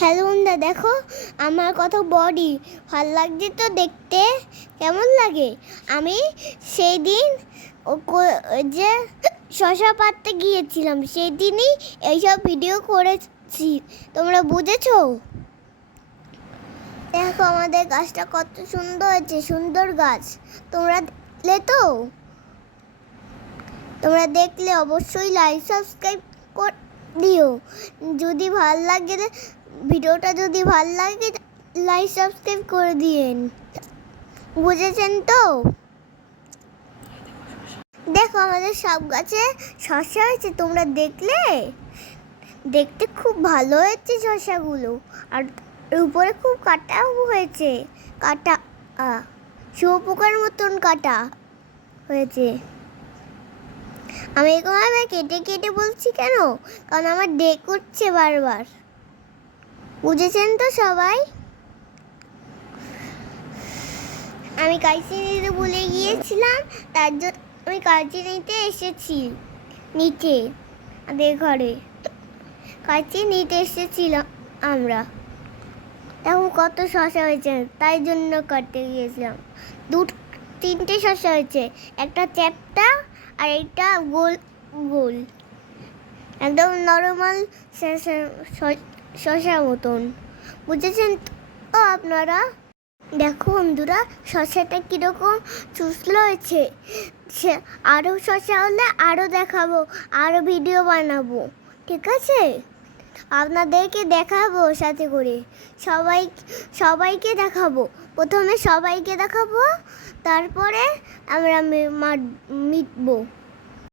Hello বন্ধুরা, দেখো আমার কত বডি ভাল লাগছে তো দেখতে। কেমন লাগে? আমি সেই দিন যে শশা পাততে গিয়েছিলাম, সেই দিনই এইসব ভিডিও করেছি। তোমরা বুঝেছো? দেখো আমাদের গাছটা কত সুন্দর হয়েছে, সুন্দর গাছ। তোমরা দেখলে অবশ্যই লাইক সাবস্ক্রাইব করে দিও। যদি ভাল লাগে ভিডিওটা, যদি ভাল লাগে লাইক সাবস্ক্রাইব করে দিয়েন। বুঝেছেন তো? দেখো আমাদের সব গাছে শসা হয়েছে, তোমরা দেখলে? দেখতে খুব ভালো হয়েছে শসাগুলো, আর উপরে খুব কাটাও হয়েছে। কাটা শুয়োপোকার মতন কাটা হয়েছে। আমি এরকমভাবে কেটে কেটে বলছি কেন? কারণ আমার ডেক করছে বারবার। বুঝেছেন তো সবাই? আমি কাঁচি নিতে ভুলে গিয়েছিলাম, তার জন্য আমি কাঁচি নিতে এসেছি নিচে। আমাদের ঘরে কাঁচি নিতে এসেছিলাম আমরা। এখন কত শসা হয়েছে, তাই জন্য কাটতে গিয়েছিলাম। তিনটে শসা হয়েছে, একটা চ্যাপ্টা আর একটা গোল গোল, একদম নরমাল শসা মতন। বুঝেছেন তো আপনারা? দেখো বন্ধুরা, শসাটা কীরকম চুষলো হয়েছে। আরও শসা হলে আরও দেখাবো, আরও ভিডিও বানাবো, ঠিক আছে? আপনাদেরকে দেখাবো সাথে করে। সবাইকে দেখাবো। প্রথমে সবাইকে দেখাবো, তারপরে আমরা মিটবো।